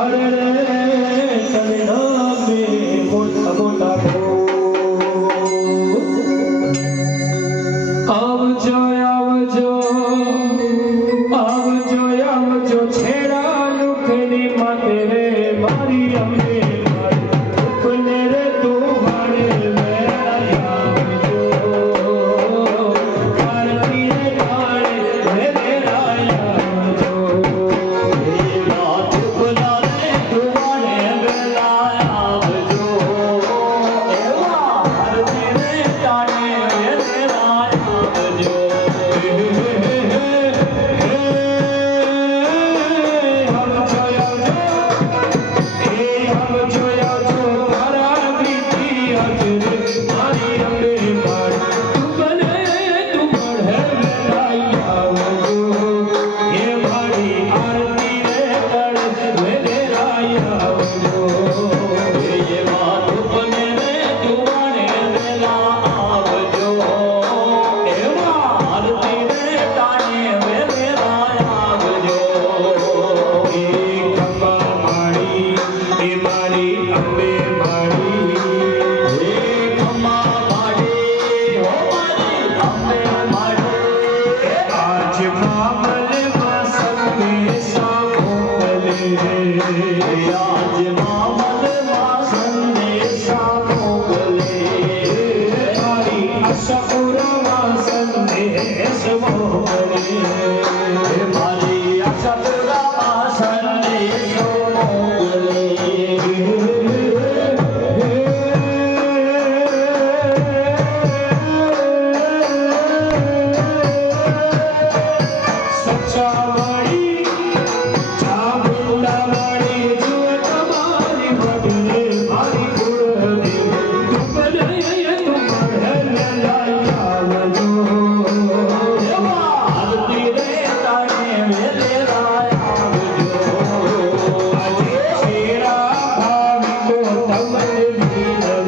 અરે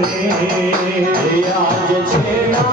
রে আজ ছেড়া